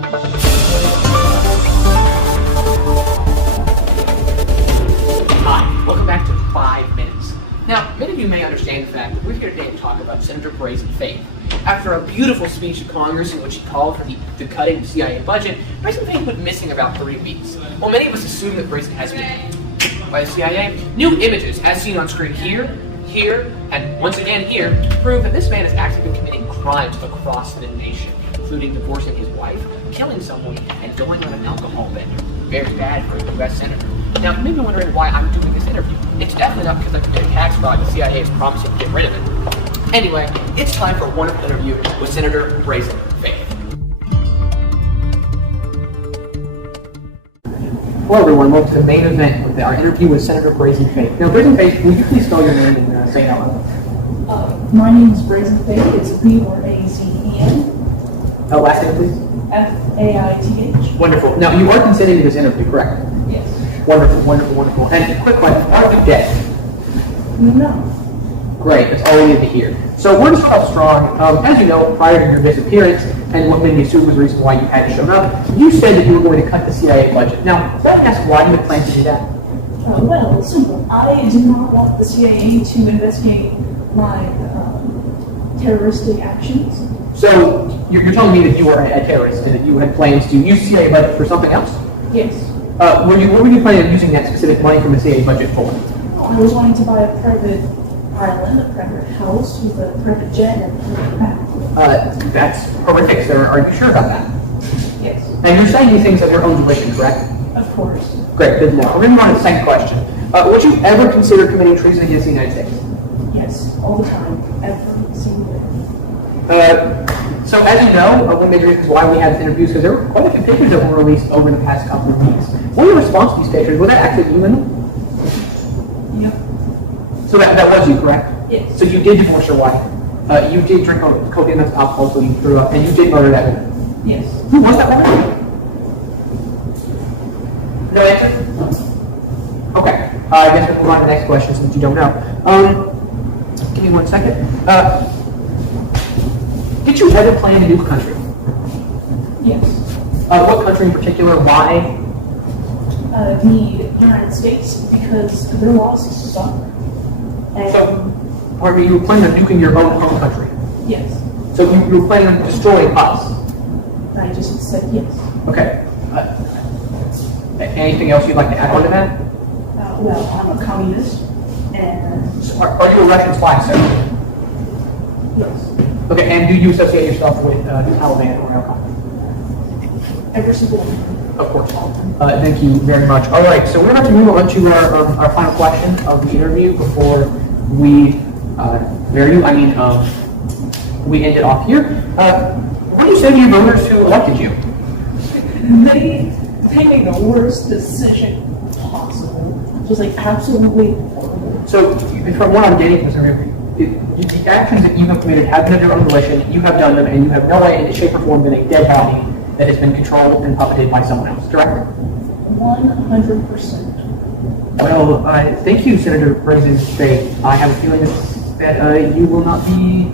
Hi, welcome back to 5 Minutes. Now, many of you may understand the fact that we're here today to talk about Senator Brazen Faith. After a beautiful speech to Congress in which he called for the cutting of the CIA budget, Brazen Faith went missing about 3 weeks. While many of us assume that Brazen has been by the CIA, new images, as seen on screen here, and once again here, prove that this man has actually been committing crimes across the nation, including divorcing his wife, killing someone, and going on an alcohol bender. Very bad for a U.S. senator. Now, you may be wondering why I'm doing this interview. It's definitely not because I've committed tax fraud and the CIA is promising to get rid of it. Anyway, it's time for a wonderful interview with Senator Brazen Faith. Hello everyone, welcome to the main event with our interview with Senator Brazen Faith. Now, Brazen Faith, will you please spell your name and say hello? My name is Brazen Faith. It's B-R-A-Z-E-N. Last name, please. F-A-I-T-H. Wonderful. Now, you are consenting to this interview, correct? Yes. Wonderful, wonderful, wonderful. And quick question, are you dead? No. Great, that's all we need to hear. So we're going to start off strong. As you know, prior to your disappearance, and what many assume was the reason why you hadn't shown up, you said that you were going to cut the CIA budget. Now, let me ask why you had planned to do that. Well, it's simple. I did not want the CIA to investigate my terroristic actions. So you're telling me that you were a terrorist and that you had plans to use CIA budget for something else? Yes. What were you planning on using that specific money from the CIA budget for? I was wanting to buy a private island, a private house with a private jet and a private path. That's horrific, sir. Are you sure about that? Yes. And you're saying these things of your own volition, correct? Of course. Great, good to know. We're going to move on to the second question. Would you ever consider committing treason against the United States? Yes. All the time. Every single day. So as you know, one of the major reasons why we have this interview is because there were quite a few pictures that were released over the past couple of weeks. What were your response to these pictures? Was that actually you in them? Yep. So that was you, correct? Yes. So you did divorce your wife. You did drink cocaine that's alcohol so you threw up, and you did murder that woman. Yes. Who was that woman? No answer? Okay. I guess we'll move on to the next question since you don't know. Give me 1 second. Did you ever plan a new country? Yes. What country in particular? Why? The United States, because their laws suck. And So, you were planning on nuking your own home country? yes. So you were planning on destroying us? I just said yes. Okay. Anything else you'd like to add on to that? Well, I'm a communist, and So are you a Russian spy, sir? yes, Okay, and do you associate yourself with the Taliban or Al-Qaeda? every single one. Of course. Thank you very much. All right, so we're about to move on to our final question of the interview before we, we end it off here. What do you say to your voters who elected you? They made the worst decision possible. It was like absolutely horrible. So, from what I'm getting from this interview, the actions that you have committed have been of your own volition, you have done them, and you have no way, in any shape or form, been a dead body that has been controlled and puppeted by someone else, correct? 100%. Well, thank you, Senator Brazen Faith. I have a feeling that you will not be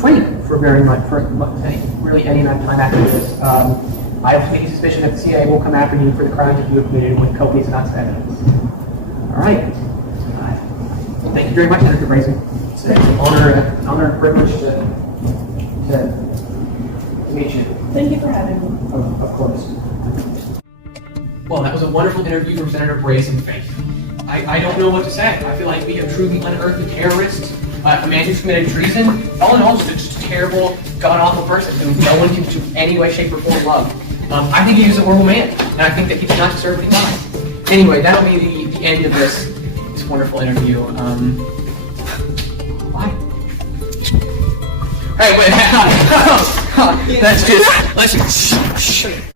free for really any amount of time after this. I have any suspicion that the CIA will come after you for the crimes that you have committed with copious amounts of evidence. All right. Thank you very much, Senator Brazen. It's an honor and privilege to meet you. Thank you for having me. Of course. Well, that was a wonderful interview from Senator Brazen Faith. I don't know what to say. I feel like we have truly unearthed a terrorist, a man who's committed treason. All in all, just a terrible, god-awful person who no one can, in any way, shape, or form love. I think he is a horrible man, and I think that he does not deserve to die. Anyway, that'll be the end of this wonderful interview. Bye. Hey, wait, that's just, listen.